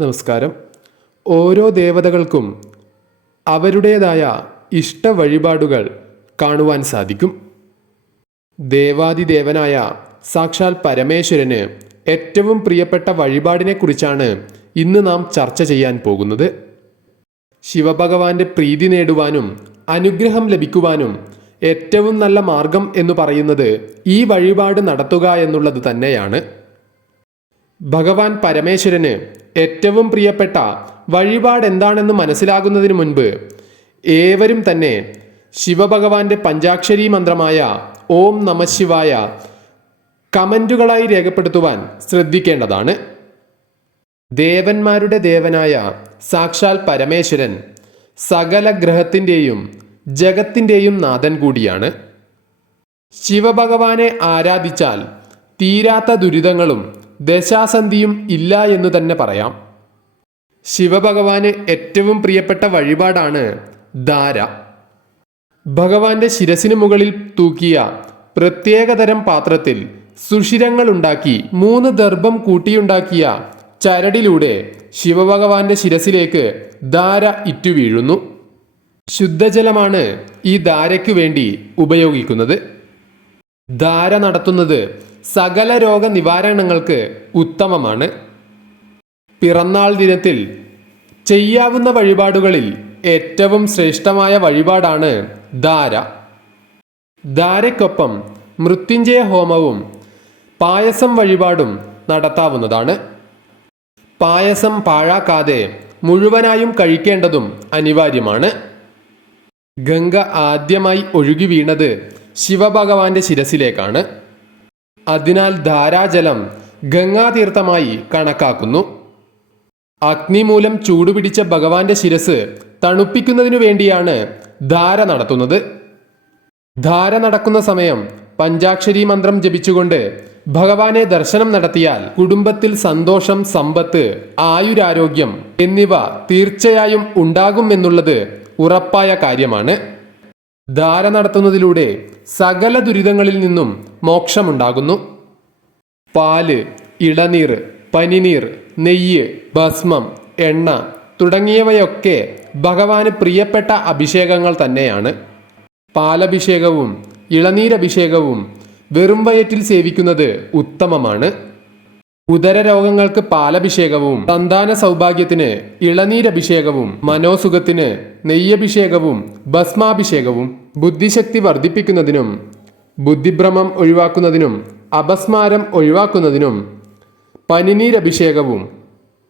നമസ്കാരം. ഓരോ ദേവതകൾക്കും അവരുടേതായ ഇഷ്ട വഴിപാടുകൾ കാണുവാൻ സാധിക്കും. ദേവാദിദേവനായ സാക്ഷാൽ പരമേശ്വരന് ഏറ്റവും പ്രിയപ്പെട്ട വഴിപാടിനെക്കുറിച്ചാണ് ഇന്ന് നാം ചർച്ച ചെയ്യാൻ പോകുന്നത്. ശിവഭഗവാന്റെ പ്രീതി നേടുവാനും അനുഗ്രഹം ലഭിക്കുവാനും ഏറ്റവും നല്ല മാർഗം എന്ന് പറയുന്നത് ഈ വഴിപാട് നടത്തുക എന്നുള്ളത് തന്നെയാണ്. ഭഗവാൻ പരമേശ്വരന് ഏറ്റവും പ്രിയപ്പെട്ട വഴിപാട് എന്താണെന്ന് മനസ്സിലാകുന്നതിന് മുൻപ് ഏവരും തന്നെ ശിവഭഗവാന്റെ പഞ്ചാക്ഷരി മന്ത്രമായ ഓം നമശിവായ കമന്റുകളായി രേഖപ്പെടുത്തുവാൻ ശ്രദ്ധിക്കേണ്ടതാണ്. ദേവന്മാരുടെ ദേവനായ സാക്ഷാൽ പരമേശ്വരൻ സകല ഗ്രഹത്തിന്റെയും ജഗത്തിന്റെയും നാഥൻ കൂടിയാണ്. ശിവഭഗവാനെ ആരാധിച്ചാൽ തീരാത്ത ദുരിതങ്ങളും ദശാസന്ധിയും ഇല്ല എന്ന് തന്നെ പറയാം. ശിവഭഗവാന് ഏറ്റവും പ്രിയപ്പെട്ട വഴിപാടാണ് ധാര. ഭഗവാന്റെ ശിരസിന് മുകളിൽ തൂക്കിയ പ്രത്യേകതരം പാത്രത്തിൽ സുഷിരങ്ങൾ ഉണ്ടാക്കി മൂന്ന് ദർഭം കൂട്ടിയുണ്ടാക്കിയ ചരടിലൂടെ ശിവഭഗവാന്റെ ശിരസിലേക്ക് ധാര ഇറ്റുവീഴുന്നു ശുദ്ധജലമാണ് ഈ ധാരയ്ക്കു വേണ്ടി ഉപയോഗിക്കുന്നത്. ധാര നടത്തുന്നത് സകല രോഗ നിവാരണങ്ങൾക്ക് ഉത്തമമാണ്. പിറന്നാൾ ദിനത്തിൽ ചെയ്യാവുന്ന വഴിപാടുകളിൽ ഏറ്റവും ശ്രേഷ്ഠമായ വഴിപാടാണ് ധാര. ധാരയ്ക്കൊപ്പം മൃത്യുഞ്ജയ ഹോമവും പായസം വഴിപാടും നടത്താവുന്നതാണ്. പായസം പാഴാക്കാതെ മുഴുവനായും കഴിക്കേണ്ടതും അനിവാര്യമാണ്. ഗംഗ ആദ്യമായി ഒഴുകി വീണത് ശിവഭഗവാന്റെ ശിരസിലേക്കാണ്. അതിനാൽ ധാരാജലം ഗംഗാതീർത്ഥമായി കണക്കാക്കുന്നു. അഗ്നി മൂലം ചൂടുപിടിച്ച ഭഗവാന്റെ ശിരസ് തണുപ്പിക്കുന്നതിനു വേണ്ടിയാണ് ധാര നടത്തുന്നത്. ധാര നടക്കുന്ന സമയം പഞ്ചാക്ഷരി മന്ത്രം ജപിച്ചുകൊണ്ട് ഭഗവാനെ ദർശനം നടത്തിയാൽ കുടുംബത്തിൽ സന്തോഷം സമ്പത്ത് ആയുരാരോഗ്യം എന്നിവ തീർച്ചയായും ഉണ്ടാകുമെന്നുള്ളത് ഉറപ്പായ കാര്യമാണ്. ധാര നടത്തുന്നതിലൂടെ സകല ദുരിതങ്ങളിൽ നിന്നും മോക്ഷമുണ്ടാകുന്നു. പാൽ ഇളനീർ പനിനീർ നെയ്യ് ഭസ്മം എണ്ണ തുടങ്ങിയവയൊക്കെ ഭഗവാന് പ്രിയപ്പെട്ട അഭിഷേകങ്ങൾ തന്നെയാണ്. പാലഭിഷേകവും ഇളനീരഭിഷേകവും വെറും വയറ്റിൽ സേവിക്കുന്നത് ഉത്തമമാണ്. ഉദര രോഗങ്ങൾക്ക് പാലഭിഷേകവും സന്താന സൗഭാഗ്യത്തിന് ഇളനീരഭിഷേകവും മനോസുഖത്തിന് നെയ്യഭിഷേകവും ഭസ്മാഭിഷേകവും ബുദ്ധിശക്തി വർദ്ധിപ്പിക്കുന്നതിനും ബുദ്ധിഭ്രമം ഒഴിവാക്കുന്നതിനും അപസ്മാരം ഒഴിവാക്കുന്നതിനും പനിനീരഭിഷേകവും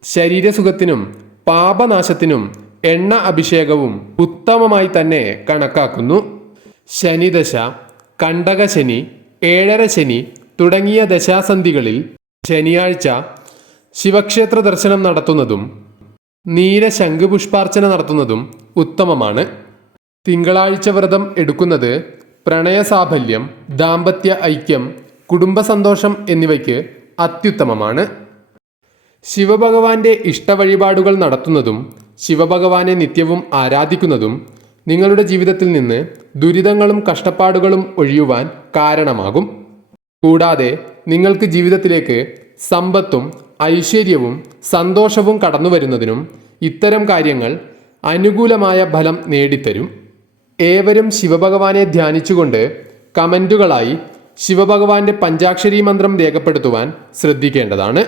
ശരീരസുഖത്തിനും പാപനാശത്തിനും എണ്ണ അഭിഷേകവും ഉത്തമമായി തന്നെ കണക്കാക്കുന്നു. ശനിദശ കണ്ടകശനി ഏഴര ശനി തുടങ്ങിയ ദശാസന്ധികളിൽ ശനിയാഴ്ച ശിവക്ഷേത്ര ദർശനം നടത്തുന്നതും നീല ശംഖുപുഷ്പാർച്ചന നടത്തുന്നതും ഉത്തമമാണ്. തിങ്കളാഴ്ച വ്രതം എടുക്കുന്നത് പ്രണയസാഫല്യം ദാമ്പത്യ ഐക്യം കുടുംബസന്തോഷം എന്നിവയ്ക്ക് അത്യുത്തമമാണ്. ശിവഭഗവാന്റെ ഇഷ്ടവഴിപാടുകൾ നടത്തുന്നതും ശിവഭഗവാനെ നിത്യവും ആരാധിക്കുന്നതും നിങ്ങളുടെ ജീവിതത്തിൽ നിന്ന് ദുരിതങ്ങളും കഷ്ടപ്പാടുകളും ഒഴിയുവാൻ കാരണമാകും. കൂടാതെ നിങ്ങൾക്ക് ജീവിതത്തിലേക്ക് സമ്പത്തും ഐശ്വര്യവും സന്തോഷവും കടന്നു വരുന്നതിനും ഇത്തരം കാര്യങ്ങൾ അനുകൂലമായ ഫലം നേടിത്തരും. ഏവരും ശിവഭഗവാനെ ധ്യാനിച്ചുകൊണ്ട് കമന്റുകളായി ശിവഭഗവാന്റെ പഞ്ചാക്ഷരി മന്ത്രം രേഖപ്പെടുത്തുവാൻ ശ്രദ്ധിക്കേണ്ടതാണ്.